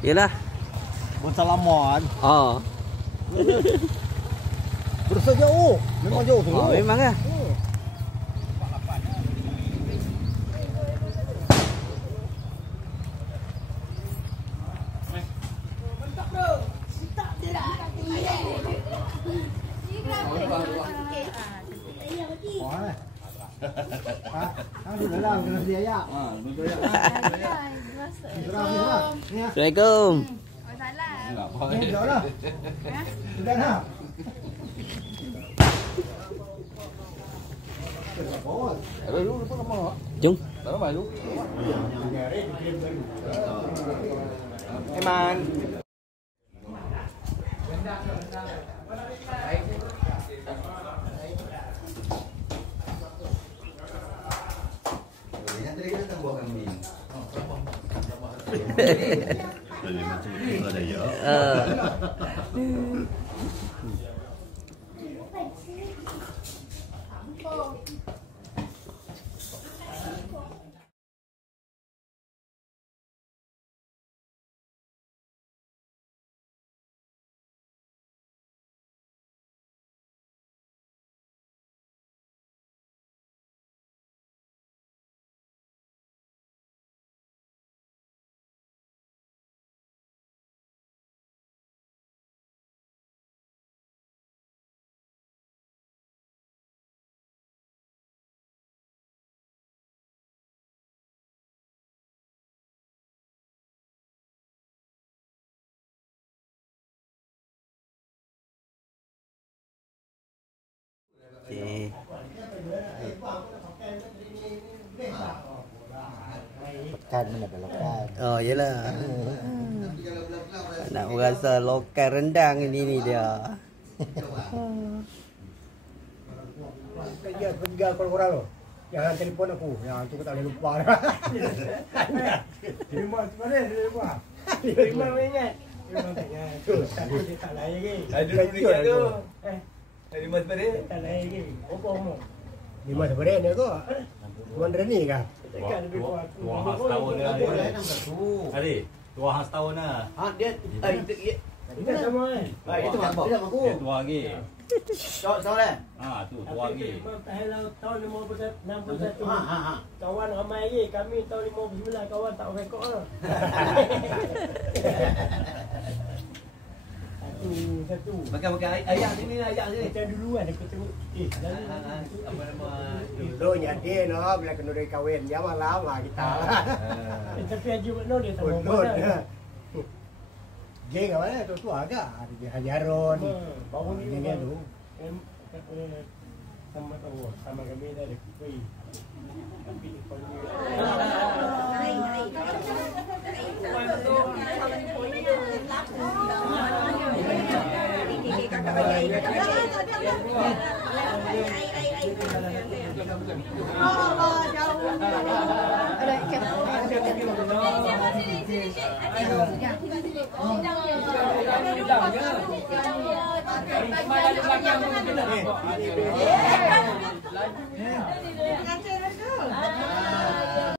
Yelah. Bersalaman. Oh. Berusaha jauh. Memang jauh tu. Oh, memang lah. Assalamualaikum. Jom. Eman. Dari macam itu ada ya. Okay. Pekan mana ada lokal. Oh, yelah. Nak rasa lokal rendang ini dia. Dia tiga korang lo. Jangan telefon aku. Yang tu tak boleh lupa. Terima terima. Terima ingat. Terima ingat. Tu tak lain lagi. Ada dekat tu. Dari Mas Bare? Tak lain lagi. Apa mau? Di mana Bare ni kau? Mana ni kah? Tua khas tahun dah. Hari, tua khas tahun dah. Dia kita sama itu apa? Dia aku. Dia tua lagi. Tahu dah. Tu tua lagi. Tahun 61. Kawan ramai lagi. Kami tahun 59 kawan tak rekod lah. Satu. Makan ayam sini lah, ayam sini. Macam dulu kan aku tengok. Apa nama? Dulu nyadi no bila kena dari kahwin dia mah lama kita. Tapi aja no dia tak mau. Geng apa tu agak ada Hajaron. Baru ni dia tu. Sama kami dah ada kuih. Tapi